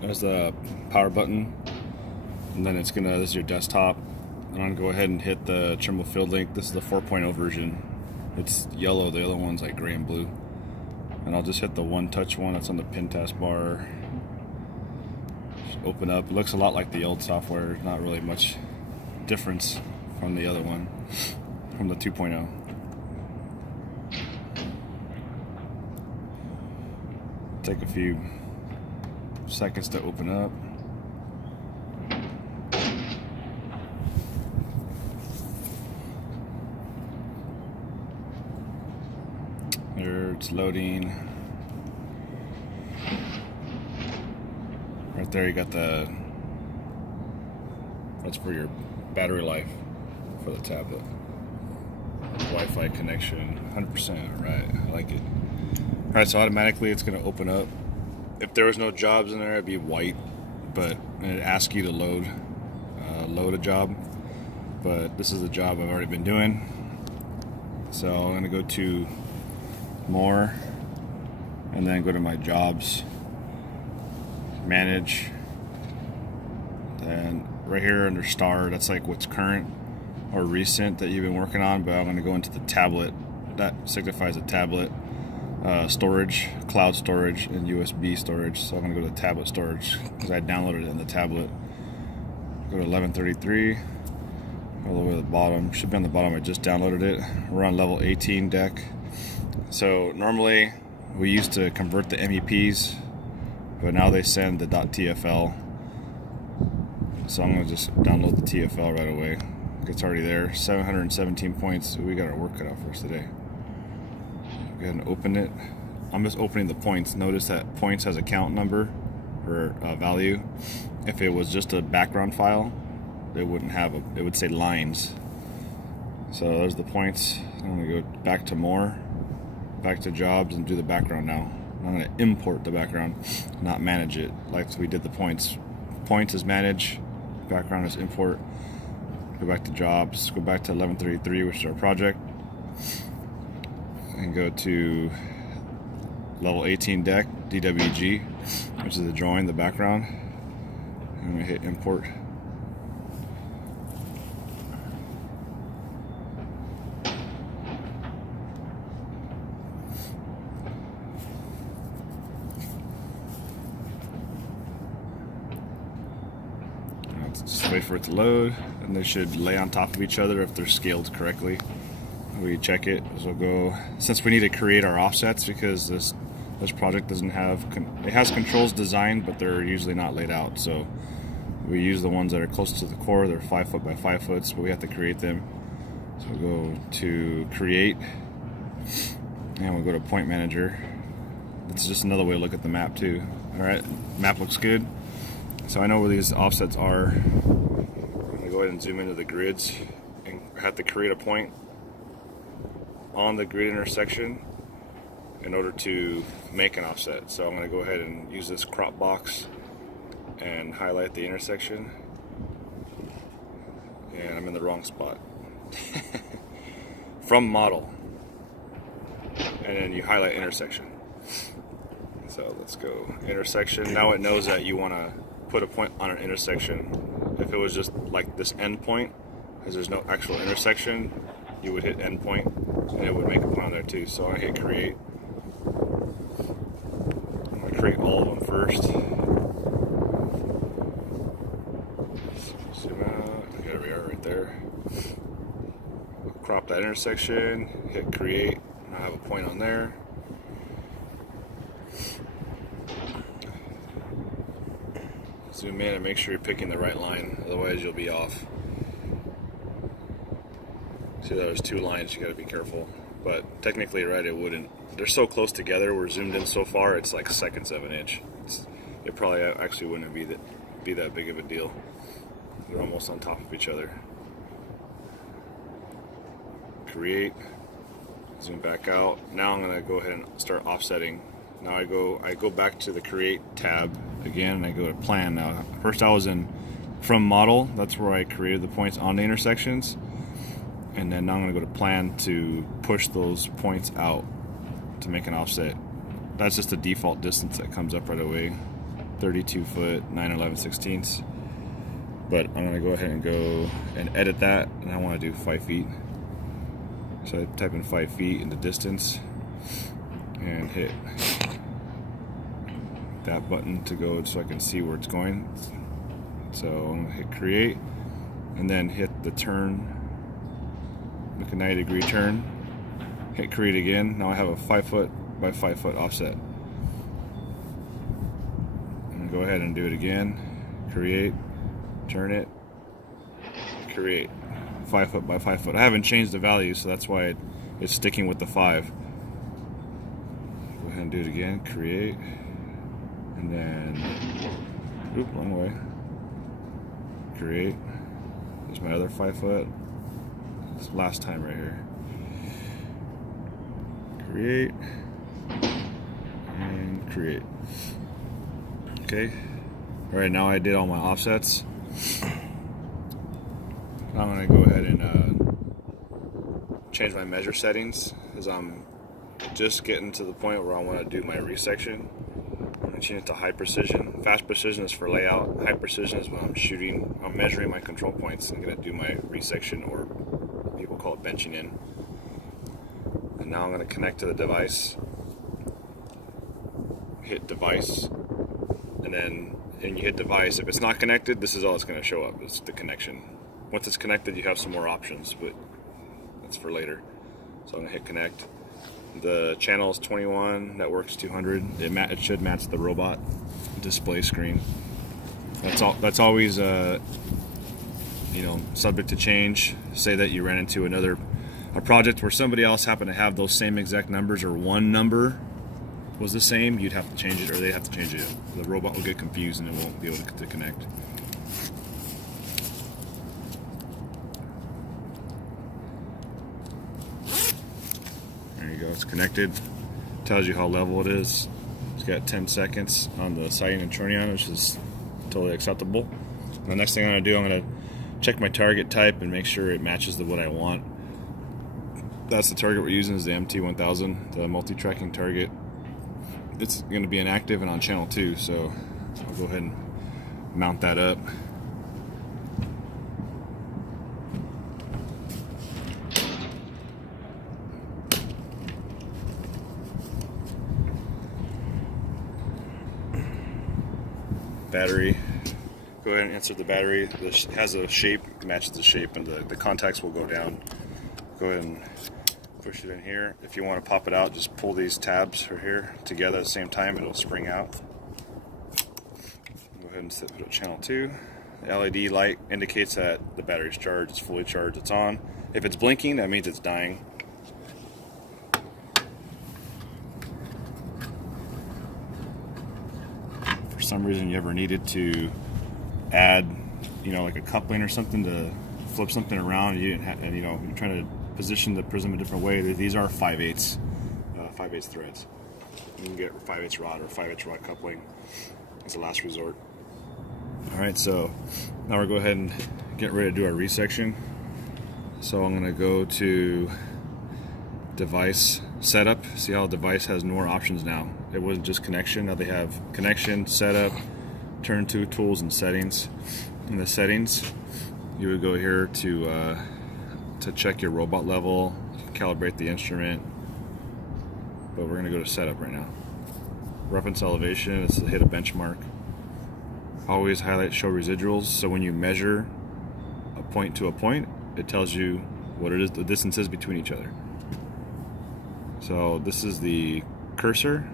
There's the power button, and then this is your desktop. And I'm gonna go ahead and hit the Trimble Field Link. This is the 4.0 version. It's yellow, the other one's like gray and blue. And I'll just hit the one touch one that's on the pin taskbar. Just open up. It looks a lot like the old software, not really much difference from the other one, from the 2.0. Take a few seconds to open up. There, it's loading. Right there, you got that's for your battery life for the tablet. Wi-Fi connection, 100%. Right, I like it. All right, so automatically it's going to open up. If there was no jobs in there, it'd be white, but it'd ask you to load a job. But this is a job I've already been doing, so I'm going to go to more, and then go to my jobs, manage. Then right here under star, that's like what's current or recent that you've been working on. But I'm going to go into the tablet. That signifies a tablet. Storage, cloud storage, and USB storage. So I'm going to go to tablet storage because I downloaded it in the tablet. Go to 1133, all the way to the bottom. Should be on the bottom. I just downloaded it. We're on level 18 deck. So normally we used to convert the MEPs, but now they send the .tfl. So I'm going to just download the TFL right away. It's already there. 717 points. We got our work cut out for us today. Go ahead and open it. I'm just opening the points. Notice that points has a count number or value. If it was just a background file, it wouldn't have it would say lines. So there's the points. I'm going to go back to more, back to jobs, and do the background now. I'm going to import the background, not manage it like we did the points. Points is manage, background is import. Go back to jobs, go back to 1133, which is our project, and go to level 18 deck, DWG, which is the drawing, the background. I'm going to hit import. Just wait for it to load, and they should lay on top of each other if they're scaled correctly. We check it, so we'll go, since we need to create our offsets because this project doesn't have, it has controls designed, but they're usually not laid out. So we use the ones that are close to the core. They're 5 foot by 5 foot, but we have to create them. So we'll go to create, and we'll go to point manager. That's just another way to look at the map too. All right, map looks good. So I know where these offsets are. I'm going to go ahead and zoom into the grids and have to create a point on the grid intersection in order to make an offset. So I'm going to go ahead and use this crop box and highlight the intersection. And I'm in the wrong spot. From model. And then you highlight intersection. So let's go intersection. Now it knows that you want to put a point on an intersection. If it was just like this end point, because there's no actual intersection, you would hit end point and it would make a point on there too. So I hit create. I'm going to create all of them first. Zoom out. There we are right there. Crop that intersection, hit create. I have a point on there. Zoom in and make sure you're picking the right line, otherwise you'll be off. See, there's 2 lines, you gotta be careful. But technically, right, it wouldn't. They're so close together, we're zoomed in so far, it's like seconds of an inch. It probably actually wouldn't be that big of a deal. They're almost on top of each other. Create, zoom back out. Now I'm gonna go ahead and start offsetting. Now I go back to the create tab again, and I go to plan. Now first I was in from model, that's where I created the points on the intersections, and then now I'm going to go to plan to push those points out to make an offset. That's just the default distance that comes up right away. 32 foot 9/11/16. But I'm gonna go ahead and go and edit that, and I want to do 5 feet. So I type in 5 feet in the distance and hit that button to go so I can see where it's going. So I'm gonna hit create and then hit the turn, make a 90-degree turn, hit create again. Now I have a 5 foot by 5 foot offset. I'm gonna go ahead and do it again. Create, turn it, create. 5 foot by 5 foot. I haven't changed the value, so that's why it's sticking with the 5. Go ahead and do it again. Create, and then, oop, wrong way. Create. There's my other 5 foot. It's last time right here. Create and create. Okay. All right, now I did all my offsets. I'm going to go ahead and change my measure settings, as I'm just getting to the point where I want to do my resection. I'm going to change it to high precision. Fast precision is for layout. High precision is when I'm shooting, I'm measuring my control points. I'm going to do my resection, or people call it benching in. And now I'm going to connect to the device. Hit device. And then you hit device. If it's not connected, this is all it's going to show up. It's the connection. Once it's connected, you have some more options, but that's for later. So I'm gonna hit connect. The channel is 21, network's 200. It should match the robot display screen. That's always subject to change. Say that you ran into a project where somebody else happened to have those same exact numbers, or one number was the same, you'd have to change it, or they'd have to change it. The robot will get confused and it won't be able to connect. There you go, it's connected. Tells you how level it is. It's got 10 seconds on the sighting and turning on, which is totally acceptable. And the next thing I'm going to do, I'm going to check my target type and make sure it matches what I want. That's the target we're using, is the MT1000, the multi-tracking target. It's going to be inactive and on channel 2, so I'll go ahead and mount that up. Battery. Go ahead and insert the battery. This has a shape, matches the shape, and the contacts will go down. Go ahead and push it in here. If you want to pop it out, just pull these tabs right here together at the same time. It'll spring out. Go ahead and set it to channel 2. The LED light indicates that the battery's charged. It's fully charged. It's on. If it's blinking, that means it's dying. For some reason you ever needed to add, like a coupling or something to flip something around, and you didn't have, and you're trying to position the prism a different way. These are 5/8 threads. You can get 5/8 rod or 5/8 rod coupling as a last resort. All right, so now we're going to go ahead and get ready to do our resection. So I'm going to go to device setup. See how the device has more options now. It wasn't just connection. Now they have connection, setup, turn to, tools, and settings. In the settings, you would go here to check your robot level, calibrate the instrument, but we're going to go to setup right now. Reference elevation, it's to hit a benchmark. Always highlight show residuals, so when you measure a point to a point, it tells you what it is, the distance is between each other. So this is the cursor.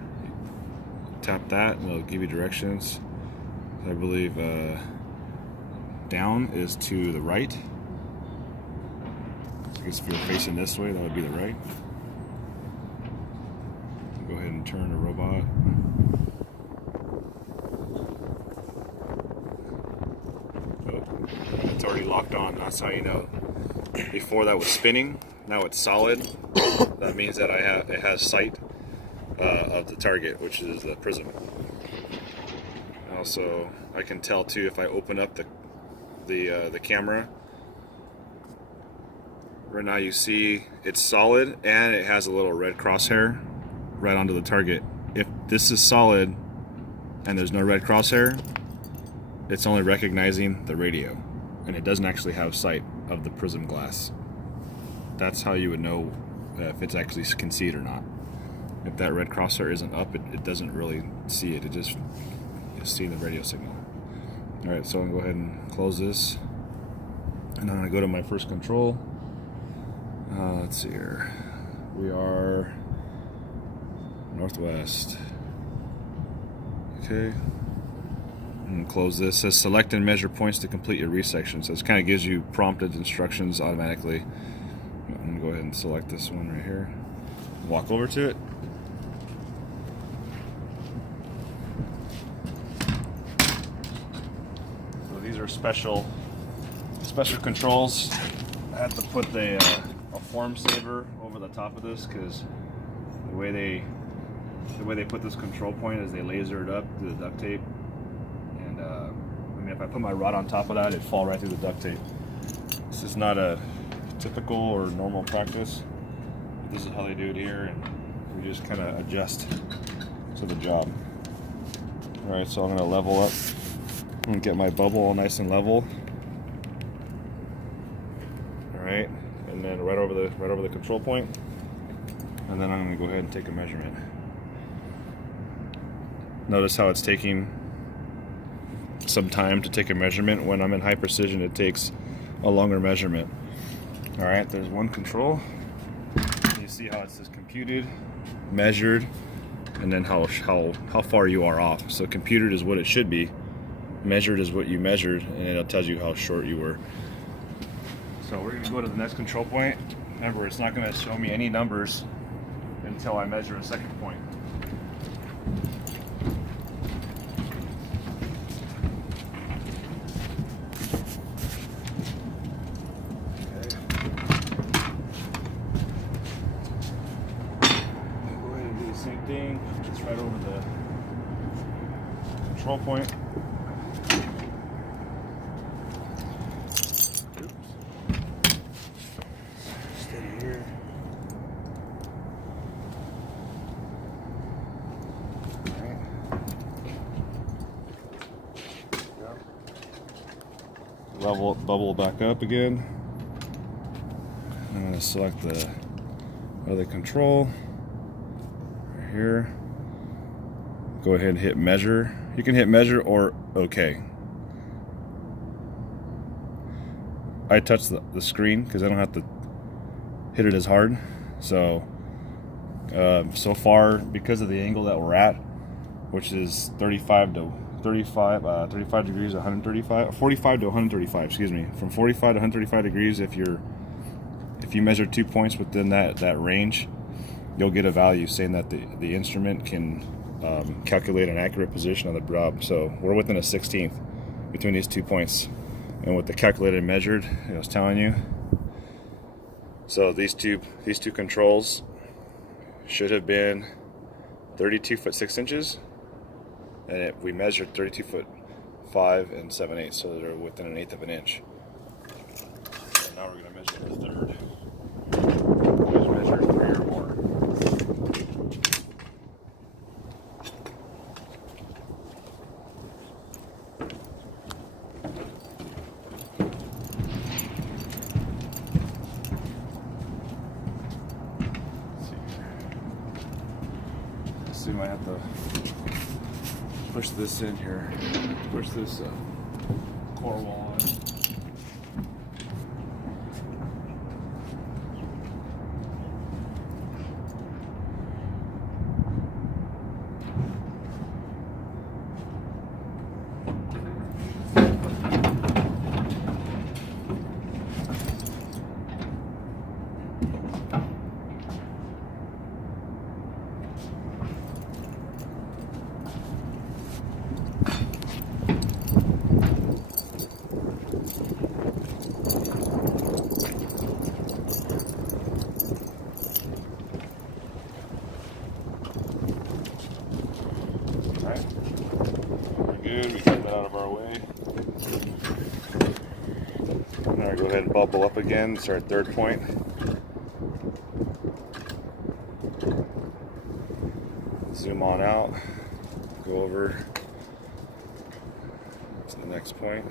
Tap that and it'll give you directions. I believe down is to the right. I guess if you're facing this way, that would be the right. Go ahead and turn the robot. Oh, it's already locked on. That's how you know. Before that was spinning. Now it's solid. That means that it has sight of the target, which is the prism. Also, I can tell too if I open up the camera. Right now you see it's solid and it has a little red crosshair right onto the target. If this is solid, and there's no red crosshair, it's only recognizing the radio, and it doesn't actually have sight of the prism glass. That's how you would know if it's actually can see it or not. If that red crosshair isn't up, it doesn't really see it. It just is seeing the radio signal. All right, so I'm gonna go ahead and close this, and I'm gonna go to my first control. Let's see here. We are northwest. Okay. And close this. It says select and measure points to complete your resection. So it kind of gives you prompted instructions automatically. I'm gonna go ahead and select this one right here. Walk over to it. So these are special controls. I had to put a form saver over the top of this because the way they put this control point is they laser it up through the duct tape. And I mean, if I put my rod on top of that, it'd fall right through the duct tape. This is not a typical or normal practice. This is how they do it here, and we just kind of adjust to the job. All right, so I'm gonna level up and get my bubble all nice and level. All right, and then right over the control point, and then I'm gonna go ahead and take a measurement. Notice how it's taking some time to take a measurement. When I'm in high precision, it takes a longer measurement. All right, there's one control. You see how it's just computed, measured, and then how far you are off. So computed is what it should be, measured is what you measured, and it tells you how short you were. So we're gonna go to the next control point. Remember, it's not gonna show me any numbers until I measure a second point. Same thing, it's right over the control point. Oops. Steady here. Alright. Level bubble back up again. I'm going to select the other control. Here, go ahead and hit measure. You can hit measure or OK. I touch the screen because I don't have to hit it as hard. So so far, because of the angle that we're at, which is 35 degrees, 135, 45 to 135. Excuse me, from 45 to 135 degrees. If you measure 2 points within that range, you'll get a value saying that the instrument can calculate an accurate position on the job. So we're within a 16th between these 2 points, and with the calculated and measured, I was telling you. So these two controls should have been 32 foot 6 inches, and we measured 32 foot 5 and 7/8, so they're within an eighth of an inch. So now we're going to measure the third. Just measure 3 or more. So you might have to push this in here, push this core wall in. Good, we get that out of our way. Now go ahead and bubble up again. It's our third point. Zoom on out. Go over next point.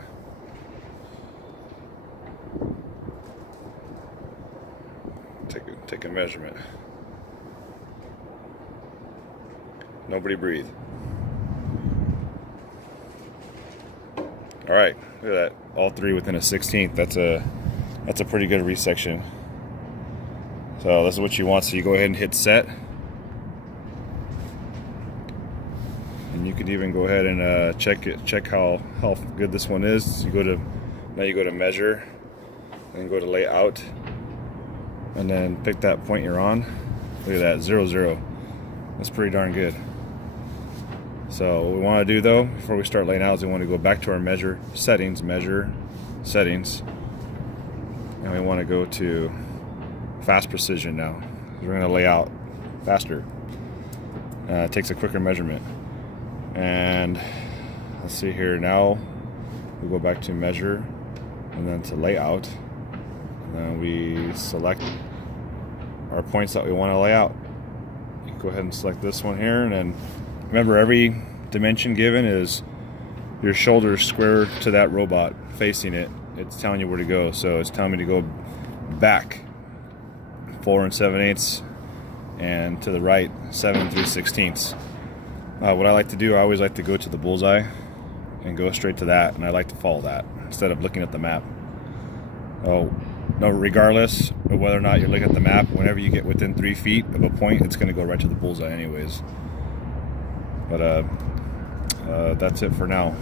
Take a measurement. Nobody breathe. All right, look at that. All three within a 16th. That's a pretty good resection. So this is what you want. So you go ahead and hit set, and you could even go ahead and check how good this one is. You go to measure, and go to layout, and then pick that point you're on. Look at that, 0, 0. That's pretty darn good. So what we want to do though, before we start laying out, is we want to go back to our measure settings, and we want to go to fast precision now. We're going to lay out faster. It takes a quicker measurement. And let's see here, now we go back to measure and then to layout, and then we select our points that we want to lay out. You go ahead and select this one here, and then remember, every dimension given is your shoulders square to that robot facing it. It's telling you where to go. So it's telling me to go back 4 7/8 and to the right 7 3/16. What I like to do, I always like to go to the bullseye and go straight to that, and I like to follow that instead of looking at the map. Oh, no, regardless of whether or not you're looking at the map, whenever you get within 3 feet of a point, it's going to go right to the bullseye anyways. But that's it for now.